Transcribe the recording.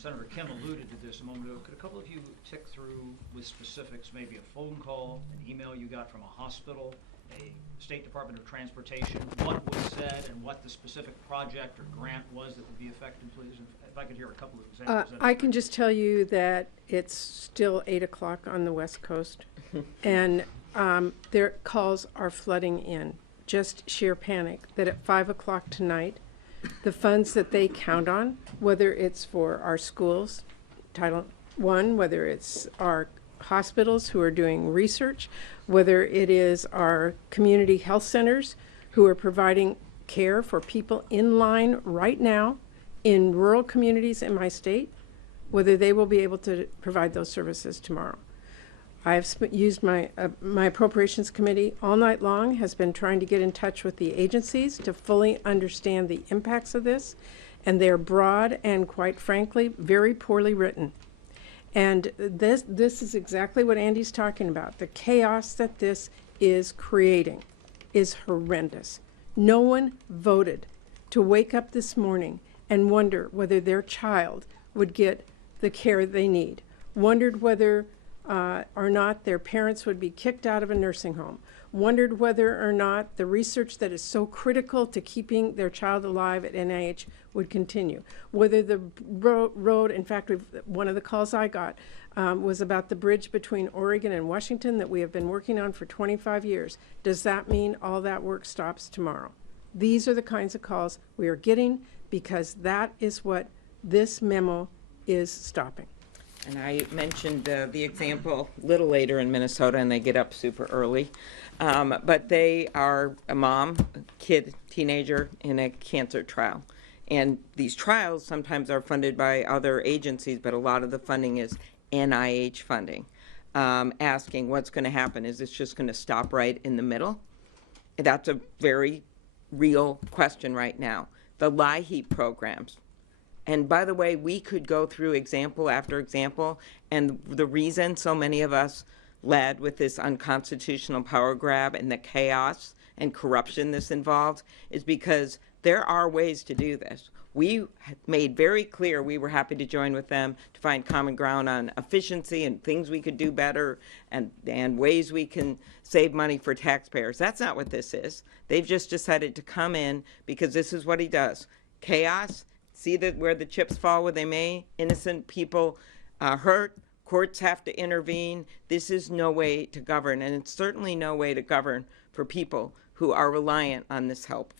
Senator Kim alluded to this a moment ago. Could a couple of you tick through with specifics, maybe a phone call, an email you got from a hospital, a State Department of Transportation, what was said and what the specific project or grant was that would be affected, please? If I could hear a couple of examples. I can just tell you that it's still 8 o'clock on the West Coast, and their calls are flooding in. Just sheer panic that at 5 o'clock tonight, the funds that they count on, whether it's for our schools, Title I, whether it's our hospitals who are doing research, whether it is our community health centers who are providing care for people in line right now in rural communities in my state, whether they will be able to provide those services tomorrow. I've used my appropriations committee all night long, has been trying to get in touch with the agencies to fully understand the impacts of this, and they're broad and, quite frankly, very poorly written. And this is exactly what Andy's talking about. The chaos that this is creating is horrendous. No one voted to wake up this morning and wonder whether their child would get the care they need, wondered whether or not their parents would be kicked out of a nursing home, wondered whether or not the research that is so critical to keeping their child alive at NIH would continue, whether the road, in fact, one of the calls I got was about the bridge between Oregon and Washington that we have been working on for 25 years. Does that mean all that work stops tomorrow? These are the kinds of calls we are getting because that is what this memo is stopping. And I mentioned the example a little later in Minnesota, and they get up super early. But they are a mom, kid, teenager in a cancer trial. And these trials sometimes are funded by other agencies, but a lot of the funding is NIH funding. Asking what's going to happen. Is this just going to stop right in the middle? That's a very real question right now. The LIHEAP programs. And by the way, we could go through example after example, and the reason so many of us led with this unconstitutional power grab and the chaos and corruption this involved is because there are ways to do this. We made very clear we were happy to join with them to find common ground on efficiency and things we could do better and ways we can save money for taxpayers. That's not what this is. They've just decided to come in because this is what he does. Chaos. See that where the chips fall where they may, innocent people hurt, courts have to intervene. This is no way to govern, and it's certainly no way to govern for people who are reliant on this help.